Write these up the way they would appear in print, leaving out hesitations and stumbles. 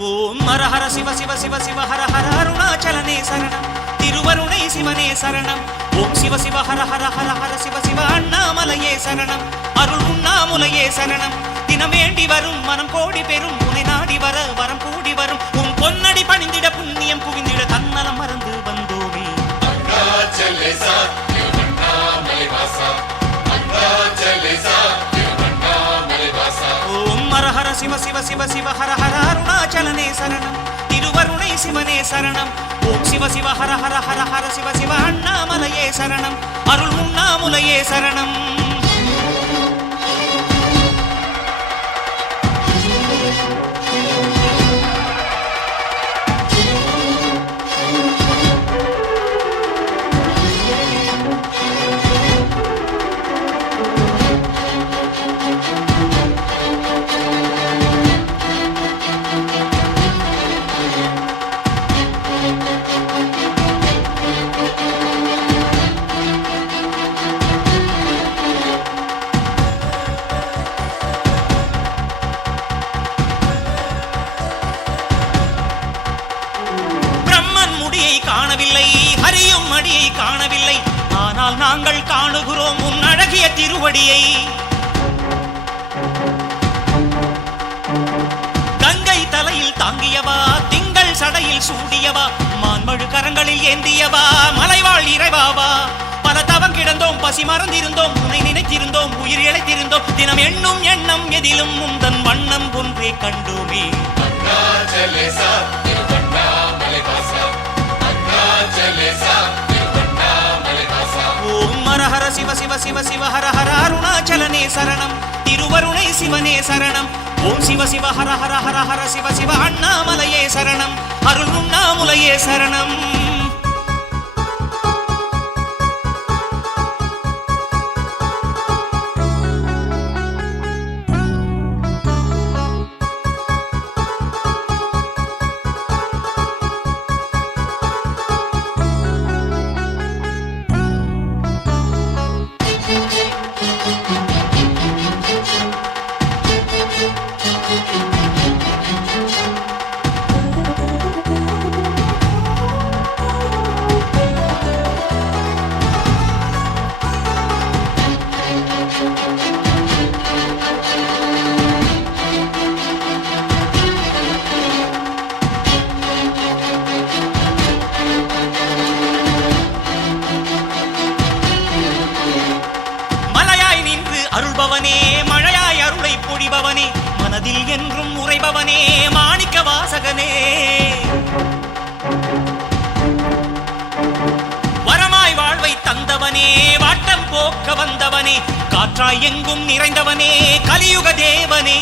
ஓம் ஹர ஹர சிவ சிவ சிவ சிவ ஹர ஹர அருணாச்சலனே சரணம் திருவருணை சிவனே சரணம் ஓம் சிவ சிவ ஹர ஹர ஹர ஹர சிவ சிவ அண்ணாமலையே சரணம் அருள் உண்ணாமுலையே சரணம் தினம் வேண்டி வரும் மனம் கோடி பெறும் உனை நாடி வர வரம் கூடி வரும் உன் பொன்னடி பணிந்திட புண்ணியம் குவிந்திட தன்னலம் மறந்து வந்தோமே அருணாச்சலேசா திருவண்ணாமலை வாசா அருணாச்சலேசா திருவண்ணாமலை வாசா ஓம் ஹர ஹர சிவ சிவ சிவ சிவ ஹர ஹர அருணாச்சலனே சரணம் திருவருணை சிவனே சரணம் ஓம் சிவ சிவ ஹர ஹர ஹர ஹர சிவ சிவ அண்ணாமலையே சரணம் அருள் உண்ணாமுலையே சரணம் காணவில்லை ஹரியும் அடியை காணவில்லை ஆனால் நாங்கள் காணுகிறோம் உன் அழகிய திருவடியை கங்கை தலையில் தாங்கியவா திங்கள் சடையில் சூடியவா மான்மழு கரங்களில் ஏந்தியவா மலைவாழ் இறைவாவா பல தவம் கிடந்தோம் பசி மறந்திருந்தோம் உன்னை நினைத்திருந்தோம் உயிர் இழைத்திருந்தோம் தினம் எண்ணும் எண்ணம் எதிலும் உந்தன் வண்ணம் ஒன்றே கண்டோமே ஓம் ஹர ஹர சிவ சிவ சிவ சிவ ஹர ஹர அருணாச்சலனே சரணம் திருவருணை சிவனே சரணம் ஓம் சிவ சிவ ஹர ஹர ஹர ஹர சிவ சிவ அண்ணாமலையே சரணம் அருள் உண்ணாமுலையே சரணம் அருள்பவனே மழையாய் அருளை பொழிபவனே மனதில் என்றும் உறைபவனே மாணிக்க வாசகனே வரமாய் வாழ்வை தந்தவனே வாட்டம் போக்க வந்தவனே காற்றாய் எங்கும் நிறைந்தவனே கலியுக தேவனே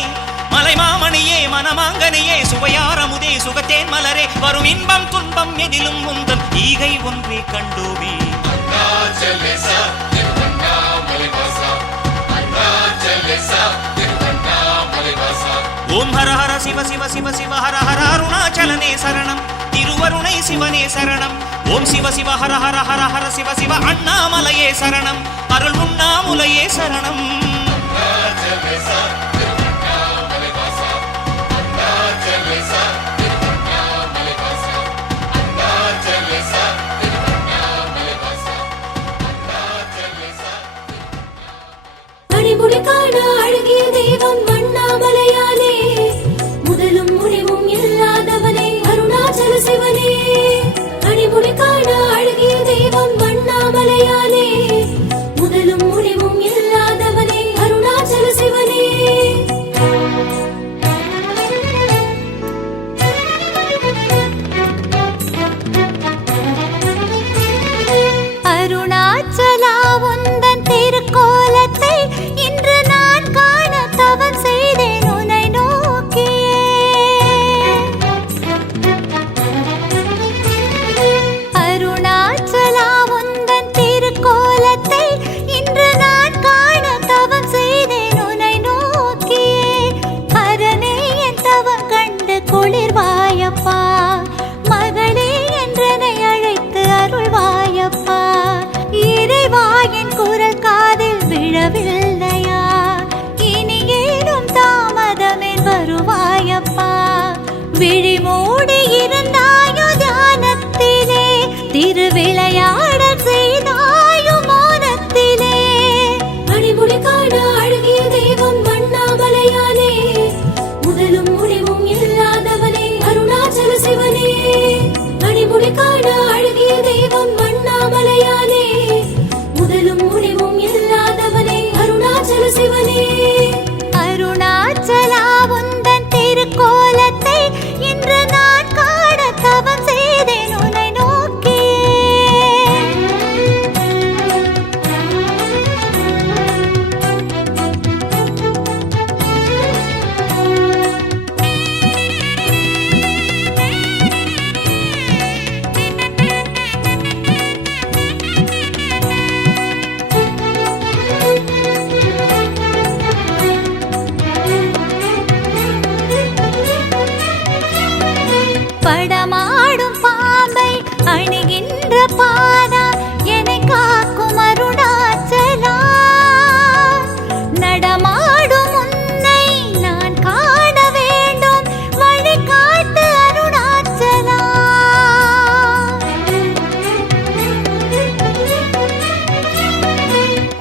மலைமாமணியே மனமாங்கனையே சுவையாரமுதே சுகத்தேன் மலரே வரும் இன்பம் துன்பம் எதிலும் உந்தன் ஈகை ஒன்றே கண்டோமே ஓம் ஹர ஹர சிவ சிவ சிவ சிவ ஹர ஹர அருணாச்சலனே சரணம் திருவருணை சிவனே சரணம் ஓம் சிவ சிவ ஹர ஹர ஹர ஹர சிவ சிவ அண்ணாமலையே சரணம் அருள் உண்ணாமுலையே சரணம் மணிமுடி காண அழகிய தெய்வம் அண்ணாமலையானே முதலும் முடிவும் இல்லாதவனே அருணாச்சல சிவனே மணிமுடி காண அழகிய தெய்வம் அண்ணாமலையானே முதலும் முடிவும் இல்லாதவனே அருணாச்சல சிவனே விழி மூடி இருந்தாயோ தியானத்திலே, திருவிளையாடல் செய்தாயோ மௌனத்திலே. அடிமுடி காண அழகிய தெய்வம் அண்ணாமலையானே, முதலும் முடிவும் இல்லாதவனே அருணாச்சல சிவனே. அடிமுடி காண அழகிய தெய்வம் அண்ணாமலையானே, முதலும் முடிவும் இல்லாதவனே அருணாச்சல சிவனே. அருணாச்சலா உந்தன் திருக்கோலத்தை இன்று நான் காண தவம் செய்தேன் உன்னை நோக்கி. படமாடும் பாம்பை அணிகின்ற பாதா என்னை காக்கும் அருணாச்சலா. நடமாடும் உன்னை நான் காண வேண்டும், வழிகாட்டு அருணாச்சலா.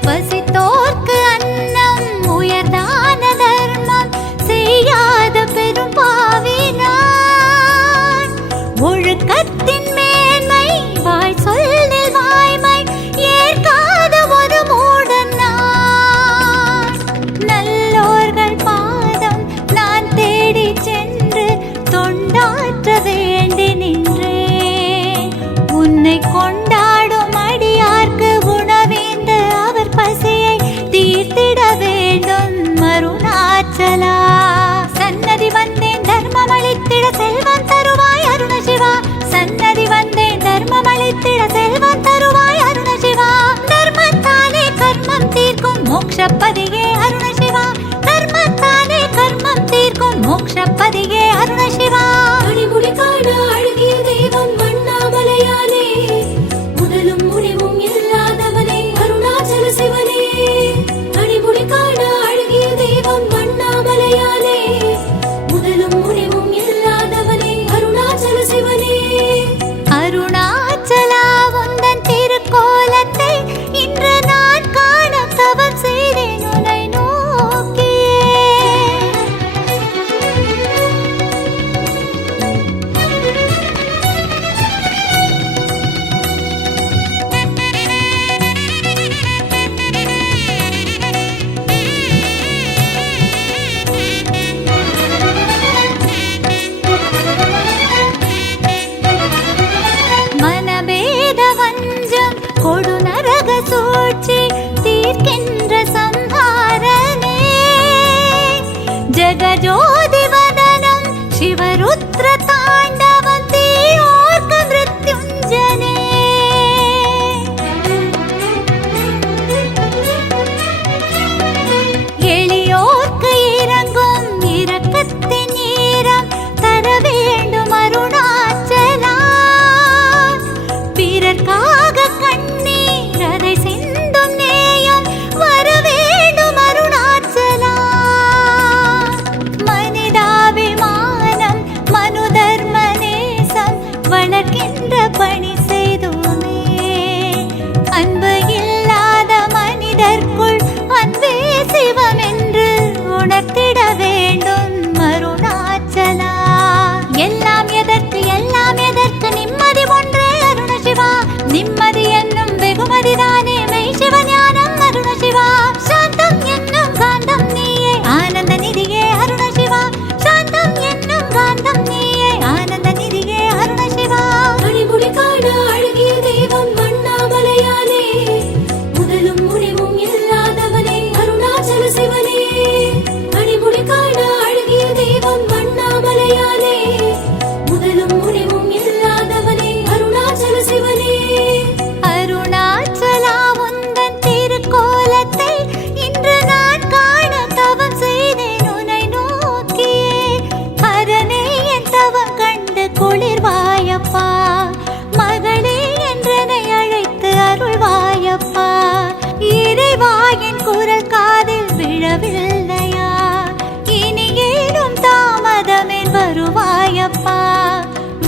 பசித்தோர்க்கு அன்னம் உயர்தான தர்மம் செய்யாத பெரும் பாவினா, ஒழுக்கத்தின் மேன்மை வாய் சொல்லில் வாய்மை ஏற்காத ஒரு மூடன் நான். நல்லோர்கள் பாதம் நான் தேடி சென்று தொண்டாற்ற வேண்டி நின்றேன். உன்னை கொண்டாடும் அடியார்க்கு உணவேந்து அவர் பசியை தீர்த்திட வேண்டும் அருணாச்சலா. சன்னதி வந்தேன் தர்மம் அளித்திட செல்வம் தருவாய் அருண சிவா. சன்னதி வந்தேன் தர்மம் அளித்திட செல்வம் தருவாய் அருண சிவா. தர்மத்தாலே கர்மம் தீர்க்கும் மோட்சப்பதியே அருண சிவா. தர்மத்தாலே கர்மம் தீர்க்கும் மோட்சப்பதியே அருண சிவா. அடிமுடி காண அழகிய தெய்வம் அண்ணாமலையானே, முதலும் முடிவும் இல்லாதவனே அருணாச்சல சிவனே. அடிமுடி காண அழகிய தெய்வம் அண்ணாமலையானே, முதலும் முடிவும் இல்லாதவனே அருணாச்சல சிவனே. அருணாச்சலா உந்தன் திருக்கோலத்தை இன்று நான் காண தவம் செய்தேன் உன்னை நோக்கி. மனபேத வஞ்சம் கொடு நரக சூழ்ச்சி தீர்க்கின்ற சம்ஹாரனே. ஜெகஜோதி வதனம் சிவருத்ர தாண்டவம் தீயோர்க்க மிருத்யுஞ்சனே. எளியோர்க்கு இறங்கும் இரக்கத்தின் ஈரம் தர வேண்டும் அருணாச்சலா. பிறர்க்காக கண்ணீர் அதை சிந்தும் நேயம் வர வேண்டும் அருணாச்சலா. மனிதாபிமானம் மனு தர்மனே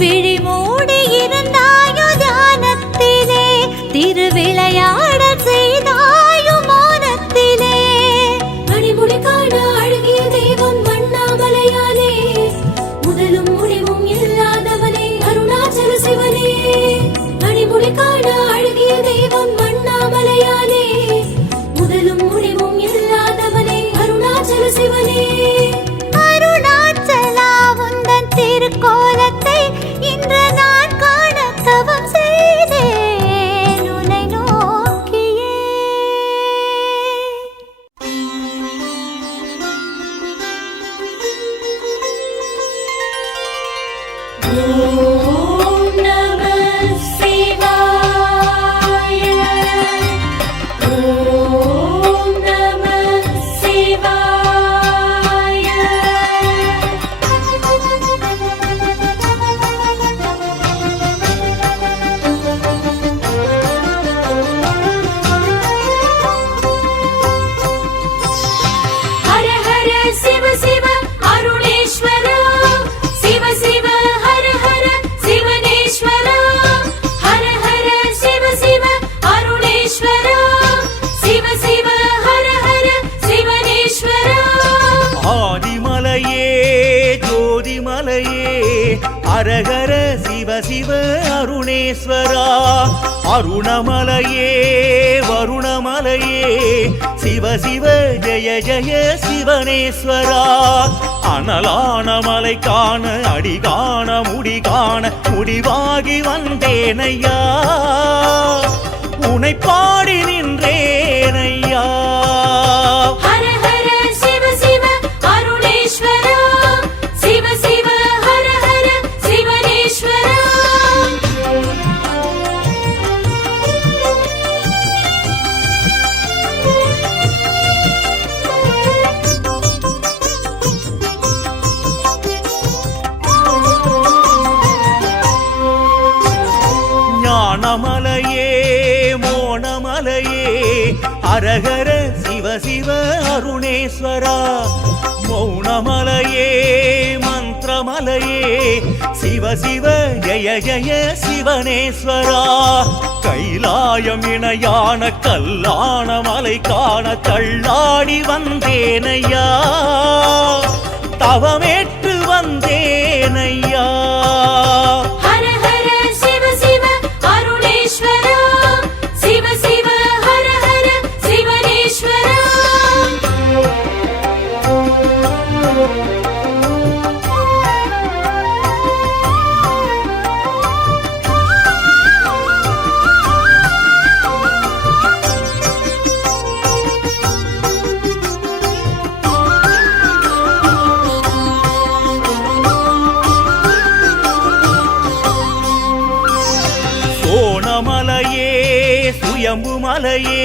விழி மூடி இருந்தாயோ தியானத்திலே திருவிளையாட செய்தாயோ மௌனத்திலே அடிமுடி காண அழகிய தெய்வம் அண்ணாமலையானே முதலும் முடிவும் இல்லாதவனே அருணாச்சல சிவனே அடிமுடி காண அழகிய தெய்வம் அண்ணாமலையானே முதலும் முடிவும் இல்லாதவனே அருணாச்சல சிவனே அருணாச்சலா உந்தன் திருக்கோலத்தை இன்று நான் காண தவம் செய்தேன் உன்னை நோக்கியே ஓம் நம சிவாய ஓம் நம சிவாய ஹர ஹர சிவ சிவ அருணேஸ்வரா சிவ சிவ ஹர ஹர சிவனேஸ்வரா ஹர ஹர சிவ சிவ அருணேஸ்வரா சிவ சிவ ஹர ஹர சிவனேஸ்வரா ஆதிமலையே ஜோதிமலையே அரகர சிவ சிவ அருணேஸ்வரா அருணமலையே வருணமலையே சிவ சிவ ஜெய ஜெய சிவனேஸ்வரா அனலான மலை காண அடி காண முடி காண முடிவாகி வந்தேனையா உனை பாடி நின்றேனையா ஹர ஹர சிவ சிவ அருணேஸ்வரா சிவ சிவ ஹர ஹர சிவனேஸ்வரா ஞானமலையே மோனமலையே அரகர சிவ சிவ அருணேஸ்வரா மௌனமலையே மந்திரமலையே சிவ சிவ ஜெய ஜெய சிவனேஸ்வரா கைலாயம் இணையான கல்லான மலை காண தள்ளாடி வந்தேனையா தவமேற்று வந்தேனையா ஹர ஹர சிவ சிவ அருணேஸ்வரா சிவ சிவ ஹர ஹர சிவனேஸ்வரா சோனமலையே சுயம்புமலையே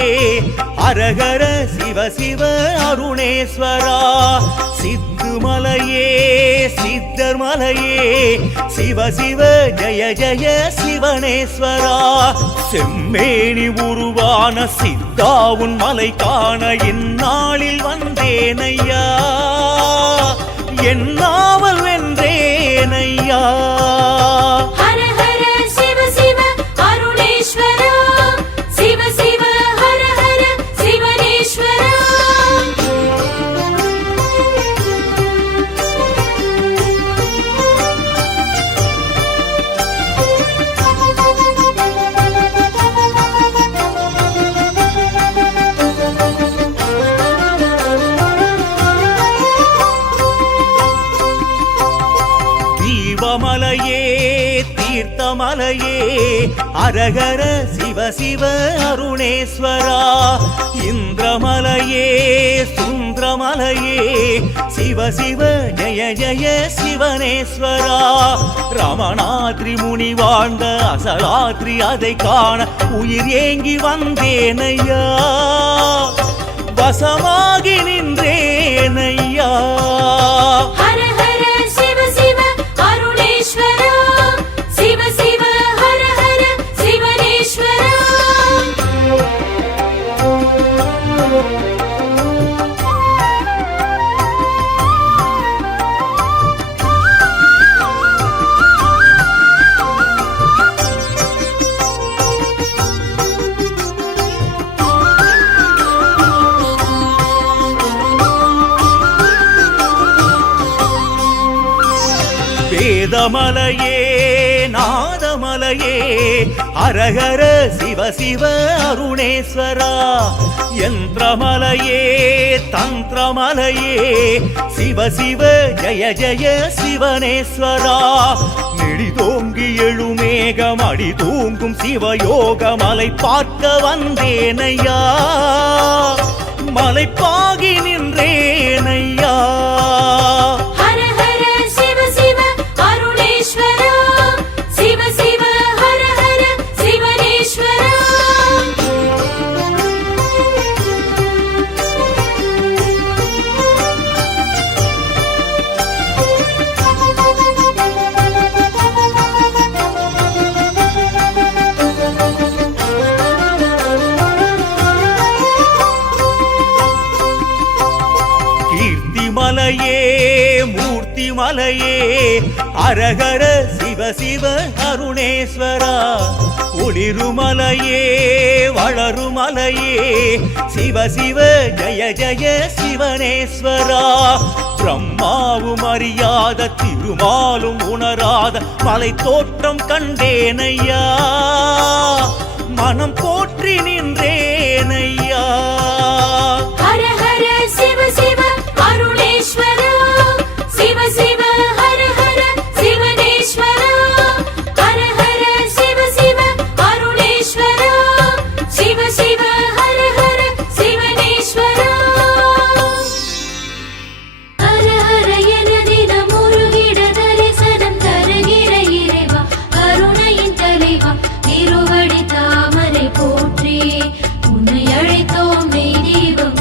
அரகர சிவ சிவ அருணேஸ்வரா சித்துமலையே சித்தர் மலையே சிவ சிவ ஜெய ஜெய சிவனேஸ்வரா செம்மேனி உருவான சித்தாவுன் மலை காண இந்நாளில் வந்தேனையா என் நாவல் வென்றேனையா ஹர ஹர சிவ சிவ அருணேஸ்வரா சிவ சிவ ஹர ஹர சிவனேஸ்வரா தீபமலையே தீர்த்தமலையே அரகர சிவ சிவ அருணேஸ்வரா இந்திரமலையே சுந்திரமலையே சிவ சிவ ஜெய ஜெய சிவனேஸ்வரா ரமணாத்ரி முனி வாழ்ந்த அசலாத்ரி அதை காண உயிர் ஏங்கி வந்தேனையா வசமாகி நின்றேனையா ஹர ஹர சிவ சிவ அருணேஸ்வரா சிவ சிவ ஹர ஹர சிவனேஸ்வரா நாதமலையே நாதமலையே ஹரஹர சிவ சிவ அருணேஸ்வரா யந்திரமலையே தந்திரமலையே சிவ சிவ ஜய ஜய சிவனேஸ்வரா நெடிதோங்கி எழுமேகம் அடி தூங்கும் சிவயோகமலை பார்க்க வந்தேனையா மலைப்பாகி நின்றேனையா ஹர ஹர சிவ சிவ அருணேஸ்வரா சிவ சிவ ஹர ஹர சிவனேஸ்வரா கீர்த்திமலையே மூர்த்திமலையே அரகர சிவ சிவ அருணேஸ்வரா ஒளிருமலையே வளருமலையே சிவ சிவ ஜய ஜய சிவனேஸ்வரா பிரம்மாவும் அறியாத திருமாலும் உணராத மலை தோற்றம் கண்டேனையா மனம் போற்றி நின்றேனையா ஹர ஹர சிவ சிவ அருணேஸ்வரா சிவ சிவ ஹர ஹர சிவனேஸ்வரா ஹர ஹர சிவ சிவ அருணேஸ்வரா சிவ சிவ ஹர ஹர சிவனேஸ்வரா ஹர ஹர என தினம் முருகிட தரிசனம் தருகிற இறைவா கருணையின் தலைவா திருவடி தாமரை போற்றி உன்னை அழைத்தோம் மெய் தீபம்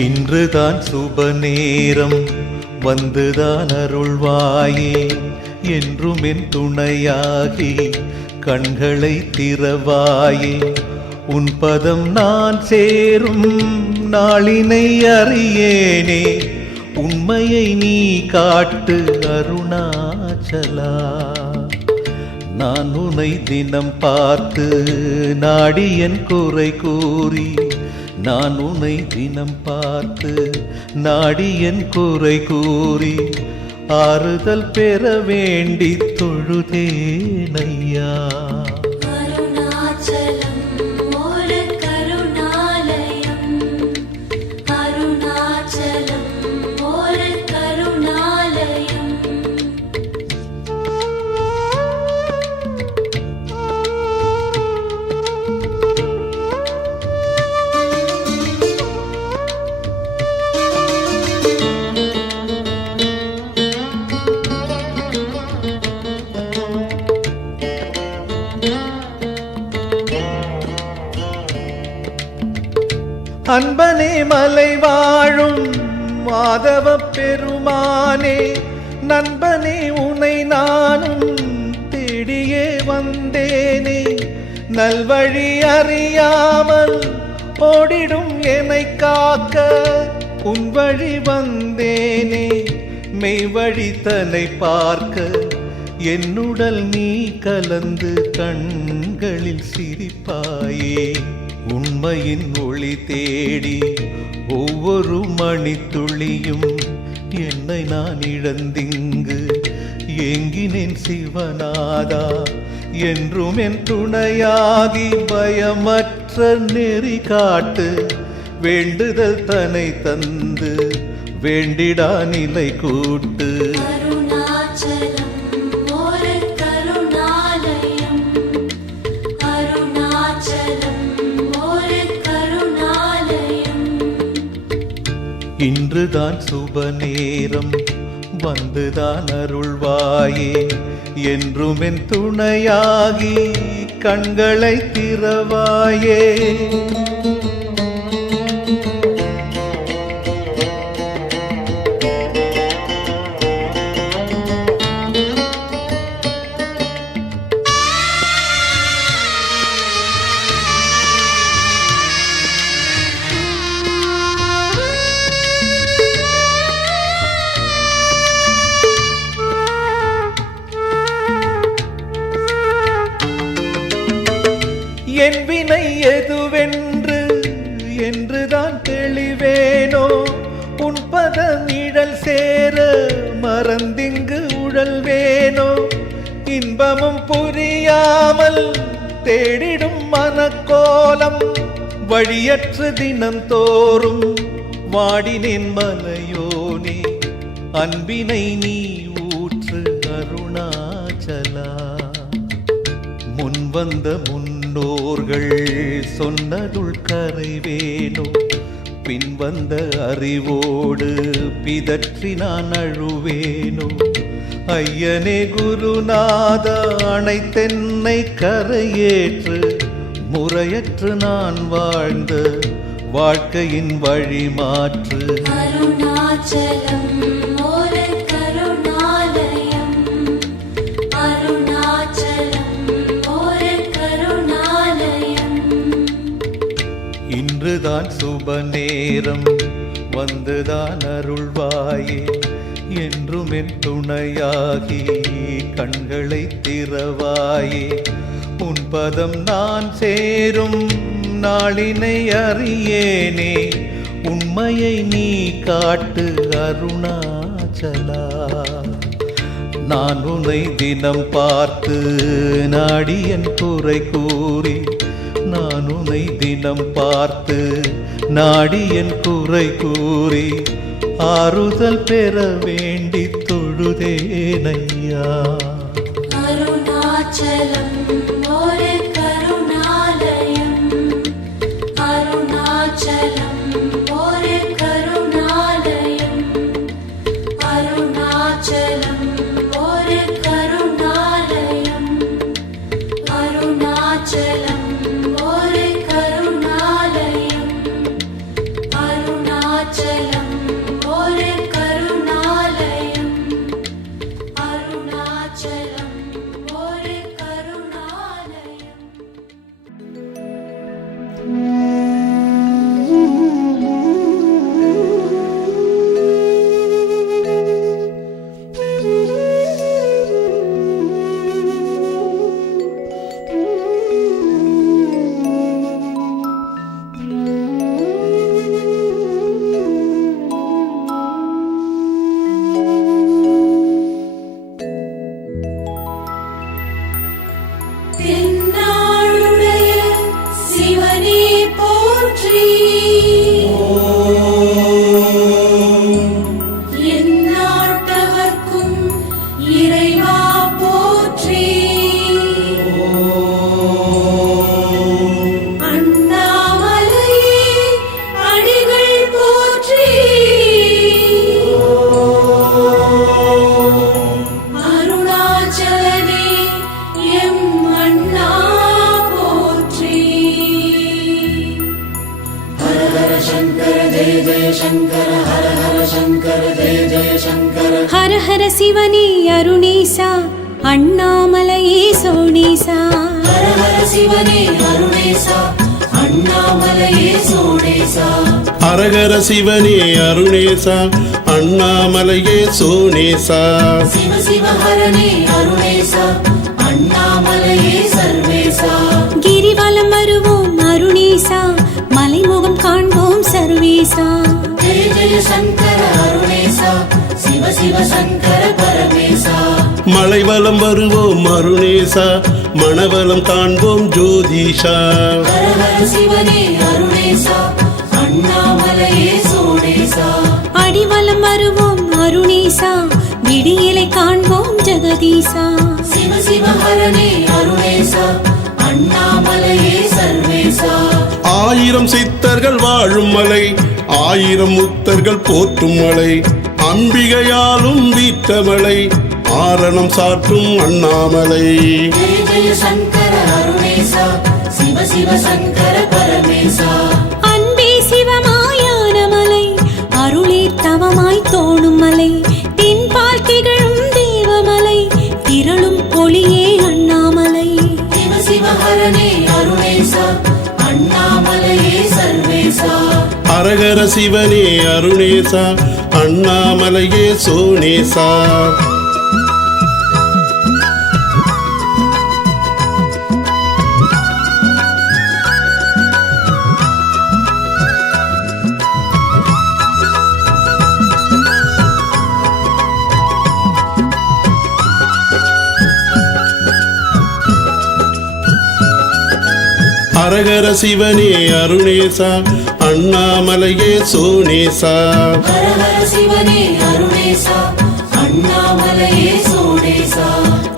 இன்றுதான் சுப நேரம் வந்துதான் அருள்வாயே என்றும் என் துணையாகி கண்களை திறவாயே உன் பதம் நான் சேரும் நாளினை அறியேனே உண்மையை நீ காட்டு அருணாச்சலா நான் உன்னை தினம் பார்த்து நாடி என் குறை கூறி நான் உன்னை தினம் பார்த்து நாடி என் குறை கூறி ஆறுதல் பெற வேண்டி தொழுதேனையா அருணாச்சலம் ஒரு கருணாலயம் அருணாச்சலம் ஒரு கருணாலயம் அன்பனே மலை வாழும் மாதவ பெருமானே நண்பனே உனை நானும் தேடியே வந்தேனே நல்வழி அறியாமல் ஓடிடும் என்னை காக்க உன் வழி வந்தேனே மெய்வழி தன்னை பார்க்க என்னுடல் நீ கலந்து கண்களில் சிரிப்பாயே உண்மையின் ஒளி தேடி ஒவ்வொரு மணித்துளியும் என்னை நான் இழந்திங்கு ஏங்கினேன் சிவநாதா என்றும் என் துணையாகி பயமற்ற நெறி காட்டு வேண்டுதல் தன்னை தந்து வேண்டிடா நிலை கூட்டு அருணாச்சலம் ஒரு கருணாலயம் அருணாச்சலம் ஒரு கருணாலயம் இன்றுதான் சுப நேரம் வந்துதான் அருள்வாயே என்றும் என் துணையாகி கண்களை திறவாயே என் வினை எதுவென்று என்றுதான் தெளிவேனோ உன் பத நிழல் சேர மறந்திங்கு உழல்வேனோ இன்பமும் புரியாமல் தேடிடும் மனக்கோலம் வழியற்று தினம் தோறும் வாடினேன் மலையோனே அன்பினை நீ ஊற்று அருணாச்சலா முன்வந்த முன்னோர்கள் சொன்னதுள் கரைவேனோ பின்வந்த அறிவோடு பிதற்றி நான் அழுவேனோ ஐயனே குருநாத அனைத்தென்னை கரையேற்று முறையற்று நான் வாழ்ந்த வாழ்க்கையின் வழி மாற்று அருணாச்சலம் ஒரு கருணாலயம் அருணாச்சலம் ஒரு கருணாலயம் இன்றுதான் சுப நேரம் வந்துதான் அருள்வாயே என்றும் என் துணையாகி கண்களை திறவாயே உன் பதம் நான் சேரும் நாளினை அறியேனே உண்மையை நீ காட்டு அருணாச்சலா நான் உன்னை தினம் பார்த்து நாடி என் குறை கூறி நான் உன்னை தினம் பார்த்து நாடி என் குறை கூறி ஆறுதல் பெற வேண்டி தொழுதேனையா அருணாச்சலம் ஒரு கருணாலயம் அருணாச்சலம் ஒரு கருணாலயம் அருணாச்சலம் ஒரு கருணாலயம் அருணாச்சலம் ஒரு கருணாலயம் அருணாச்சலம் தென்னாடுடைய சிவனே போற்றி எந்நாட்டவர்க்கும் இறைவா போற்றி அண்ணாமலையே அடிகள் போற்றி அருணாச்சலனே எம் அண்ணா போற்றி ஹர ஹர சிவனே அருணேசா அண்ணாமலையே சோணேசா ஹர ஹர சிவனே அருணேசா அண்ணாமலையே சோணேசா அரகர சிவனே அருணேசா அண்ணாமலையே சோனேசா சிவ சிவ ஹரனே அருணேசா அண்ணாமலையே சர்வேசா கிரிவலம் வருவோம் அருணேசா மலைமுகம் காண்போம் சர்வேசா ஜெய ஜெய சங்கர அருணேசா சிவ சிவ சங்கர பரமேசா மலைவலம் வருவோம் அருணேசா மணவலம் காண்போம் ஜோதிஷா ஹர ஹர சிவனே அருணேசா அண்ணாமலையே சோணேசா அடிவலம் வருவோம் அருணேசா விடியலை காண்போம் ஜெகதீசா சிவ சிவ ஹரனே அருணேசா அண்ணாமலையே சர்வேசா ஆயிரம் சித்தர்கள் வாழும் மலை ஆயிரம் முத்தர்கள் போற்றும் மலை அம்பிகையாலும் வீட்ட மலை ஆரணம் சாற்றும் அண்ணாமலை ஜெய ஜெய சங்கர அருணேசா சிவ சிவ சங்கர பரமேசா அன்பே சிவமாயான மலை அருளே தவமாய் தோணும் மலை தென்பால் திகழும் தேவமலை திரளும் ஒளியே அண்ணாமலை சிவ சிவ ஹரனே அருணேசா அண்ணாமலையே சர்வேசா அரகர சிவனே அருணேசா அண்ணாமலையே சோனேசா அரகர சிவனே அருணேசா அண்ணாமலையே சோனேசா ஹர ஹர சிவனே அருணேசா அண்ணாமலையே சோணேசா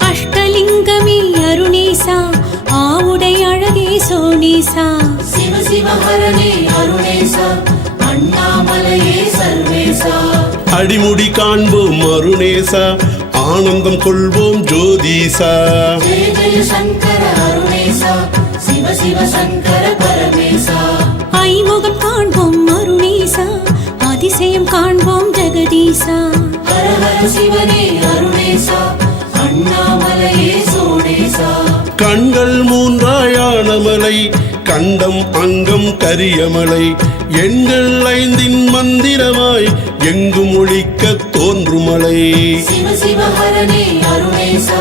அஷ்டலிங்கமே அருணேசா ஆவுடை அழகே சோனேசா சிவ சிவ ஹரனே அருணேசா அண்ணாமலையே சர்வேசா அடிமுடி காண்போம் அருணேசா ஆனந்தம் கொள்வோம் ஜோதிசா ஜெய ஜெய சங்கர அருணேசா சிவ சிவ சங்கர பரமேசா ஐமுகம் காண்போம் அருணேசா அதிசயம் காண்போம் ஜெகதீசா ஹர ஹர சிவனே அருணேசா அண்ணாமலையே சோணேசா கண்கள் மூன்றாயான மலை கண்டம் அங்கம் கரியமலை எண்கள் ஐந்தின் மந்திரமாய் எங்கும் ஒழிக்க தோன்றும் மலை சிவ சிவ ஹரனே அருணேசா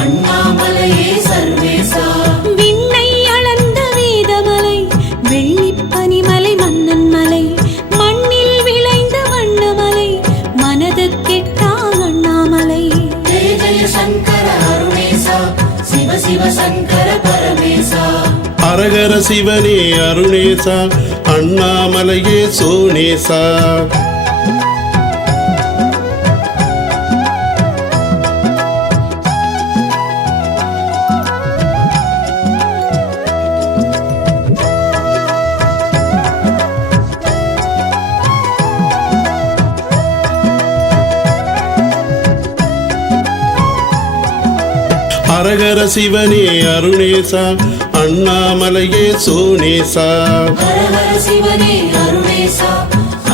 அண்ணாமலையே சர்வேசா விண்ணை அளந்த வேதமலை வெள்ளிப் பனிமலை மன்னன் மலை மண்ணில் விளைந்த வண்ணமலை மனது கெட்டா அண்ணாமலை ஜெய ஜெய சங்கர அருணேசா சிவ சிவ சங்கர பரமேசா அரகர சிவனே அருணேசா அண்ணாமலையே சோனேசா அரகர சிவனே அருணேசா அண்ணாமலையே சோனேசா ஹர ஹர சிவனே அருணேசா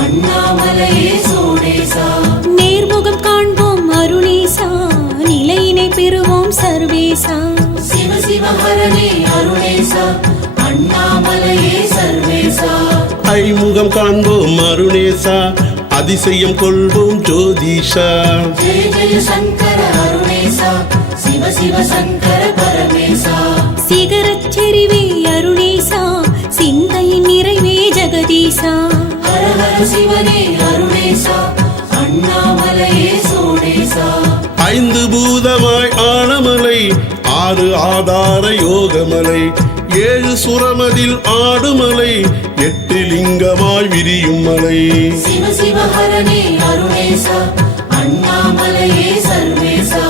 அண்ணாமலையே சோணேசா நேர்முகம் காண்போம் அருணேசா நிலையினை பெறுவோம் சர்வேசா சிவ சிவ ஹரனே அருணேசா அண்ணாமலையே சர்வேசா ஐமுகம் காண்போம் அருணேசா அதிசயம் கொள்வோம் ஜோதிஷா ஜெய ஜெய சங்கர அருணேசா சிவ சிவ சங்கர பரமேசா சிகரச் செறிவே அருணேசா சிந்தையின் நிறைவே ஜெகதீசா ஹர ஹர சிவனே அருணேசா அண்ணாமலையே சோணேசா ஐந்து பூதமாய் ஆனமலை ஆறு ஆதார யோகமலை 7 சுரமதில் ஆடுமலை 8 லிங்கமாய் விரியும் மலை சிவ சிவ ஹரனே அருணேசா அண்ணாமலையே சர்வேசா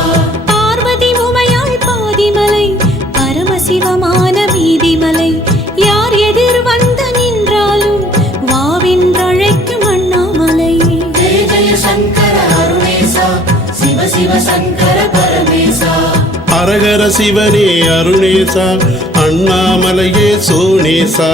பார்வதி உமையாள் பாதிமலை பரமசிவமான மீதிமலை யார் எதிர் வந்து நின்றாலும் வாவென்றழைக்கும் அண்ணாமலை ஜெய ஜெய சங்கர அருணேசா சிவ சிவ சங்கர பரமேசா அரகர சிவனே அருணேசா அண்ணாமலையே சோனேசா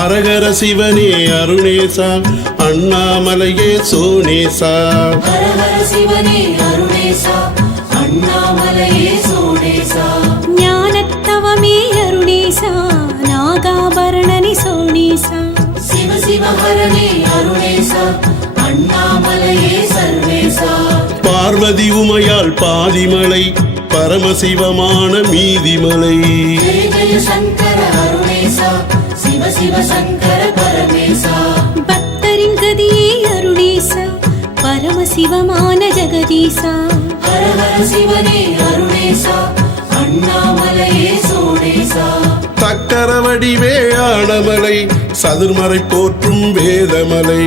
அரகர சிவனே அருணேசா அண்ணாமலையே சோனேசா ஹர ஹர சிவனே அருணேசா அண்ணாமலையே சோனேசா ஞானத்தவமே அருணேசா நாகாபரணனி சோனேசா சிவ சிவ ஹரனே அருணேசா அண்ணாமலையே சர்வேசா பார்வதி உமையாள் பாதிமலை பரமசிவமான மீதிமலை ஜெய ஜெய சங்கர அருணேசா சிவ சிவ சங்கர பரமேசா பக்தரின் கதியே அருணேசா பரமசிவமான ஜெகதீசா ஹர ஹர சிவனே அருணேசா அண்ணாமலையே சோனேசா தக்கர வடிவே ஆனமலை சதுர்மறை போற்றும் வேதமலை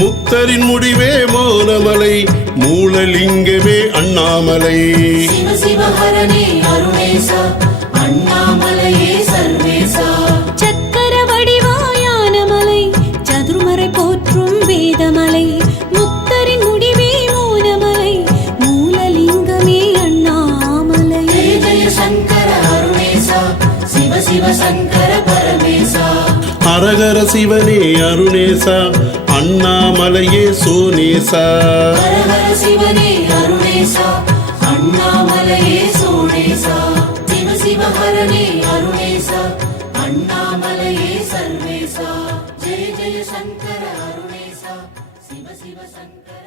முக்தரின் முடிவே மோனமலை மூலலிங்கமே அண்ணாமலை சிவ சிவ ஹரனே அருணேசா அண்ணாமலையே சர்வேசா சக்கர வடிவாயான மலை சதுர்மறை போற்றும் வேதமலை முக்தரின் முடிவே மோனமலை மூலலிங்கமே அண்ணாமலை ஜெய ஜெய சங்கர அருணேசா சிவ சிவ சங்கர பரமேசா அரகர சிவனே அருணேசா அண்ணாமலையே சோனேசா ஹர ஹர சிவனே அருணேசா அண்ணாமலையே சோனேசா சிவ சிவ ஹரனே அருணேசா அண்ணாமலையே சர்வேசா ஜெய ஜெய சங்கர அருணேசா சிவ சிவ சங்கர